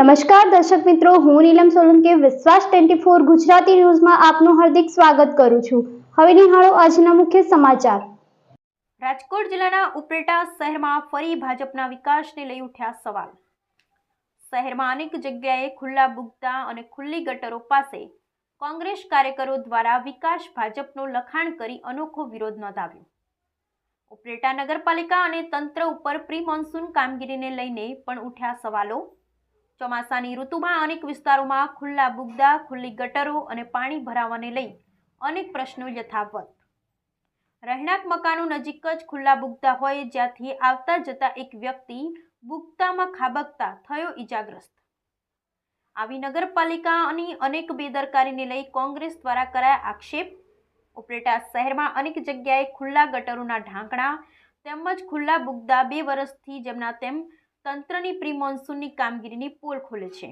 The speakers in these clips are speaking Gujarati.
નમસ્કાર દર્શક મિત્રો, હું નીલમ સોલંકી વિશ્વાસ 24 ગુજરાતી ન્યૂઝમાં આપનું હાર્દિક સ્વાગત કરું છું। હવે નિહાળો આજના મુખ્ય સમાચાર। રાજકોટ જિલ્લાના ઉપલેટા શહેરમાં ફરી ભાજપના વિકાસને લઈ ઉઠ્યા સવાલ। શહેરમાં અનેક જગ્યાએ ખુલ્લા બુગદા અને ખુલ્લી ગટરો પાસે કોંગ્રેસ કાર્યકરો દ્વારા વિકાસ ભાજપનો લખાણ કરી અનોખો વિરોધ નોંધાવ્યો। ઉપલેટા નગરપાલિકા અને તંત્ર ઉપર પ્રી મોન્સૂન કામગીરીને લઈને પણ ઉઠ્યા સવાલો। ચોમાસાની ઋતુમાં અનેક વિસ્તારોમાં ખુલ્લા બુગદા, ખુલ્લી ગટરો અને પાણી ભરાવાને લઈ અનેક પ્રશ્નો યથાવત। રહેણાંક મકાનો નજીક જ ખુલ્લા બુગદા હોય, જ્યાંથી આવતા જતા એક વ્યક્તિ બુગદામાં ખાબકતા થયો ઈજાગ્રસ્ત। આવી નગરપાલિકાની અનેક બેદરકારીને લઈ કોંગ્રેસ દ્વારા કરાયા આક્ષેપ। ઉપલેટા શહેરમાં અનેક જગ્યાએ ખુલ્લા ગટરોના ઢાંકણા તેમજ ખુલ્લા બુગદા 2 વર્ષથી જેમના તેમ તંત્રની પ્રી મોન્સૂનની કામગીરીની પોલ ખોલે છે,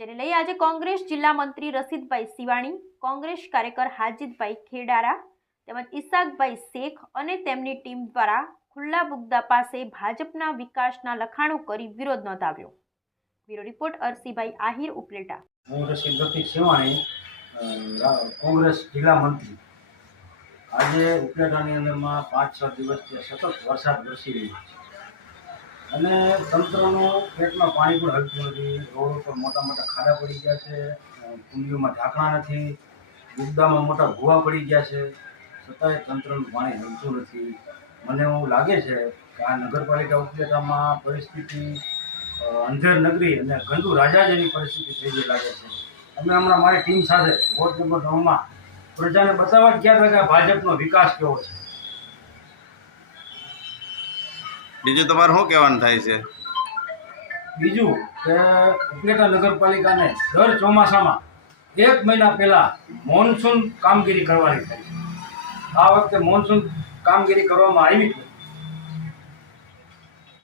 જેને લઈ આજે કોંગ્રેસ જિલ્લા મંત્રી રશીદભાઈ સિવાણી, કોંગ્રેસ કાર્યકર હાજીદભાઈ ખેડારા તેમજ ઈસાકભાઈ શેખ અને તેમની ટીમ દ્વારા ખુલ્લા બુગદા પાસે ભાજપના વિકાસના લખાણો કરી વિરોધ નોંધાવ્યો। Bureau report Arsibhai Ahir, Upleta. હું રશીદભાઈ સિવાણી, કોંગ્રેસ જિલ્લા મંત્રી। આજે ઉપલેટાની અંદરમાં 5-6 દિવસથી સતત વરસાદ વરસી રહ્યો છે અને તંત્રનું પેટમાં પાણી પણ હલતું નથી। રોડ ઉપર મોટા મોટા ખાડા પડી ગયા છે, કુંડીઓમાં ઢાંકણા નથી, બુગદામાં મોટા ભૂવા પડી ગયા છે, છતાંય તંત્રનું પાણી હલતું નથી। મને એવું લાગે છે કે આ નગરપાલિકા ઉપલેટામાં પરિસ્થિતિ અંધેર નગરી અને ગંદુ રાજા જેવી પરિસ્થિતિ થઈ ગઈ લાગે છે। અમે હમણાં મારી ટીમ સાથે વોર્ડ નંબર 9માં પ્રજાને બતાવવા જ ગયા હતા કે ભાજપનો વિકાસ કેવો છે। બીજું તમારે શું કહેવાનું થાય છે? બીજું કે ઉપલેટા નગરપાલિકાને દર ચોમાસામાં 1 મહિના પહેલા મોન્સૂન કામગીરી કરવાની થાય છે। આ વખતે મોન્સૂન કામગીરી કરવામાં આવી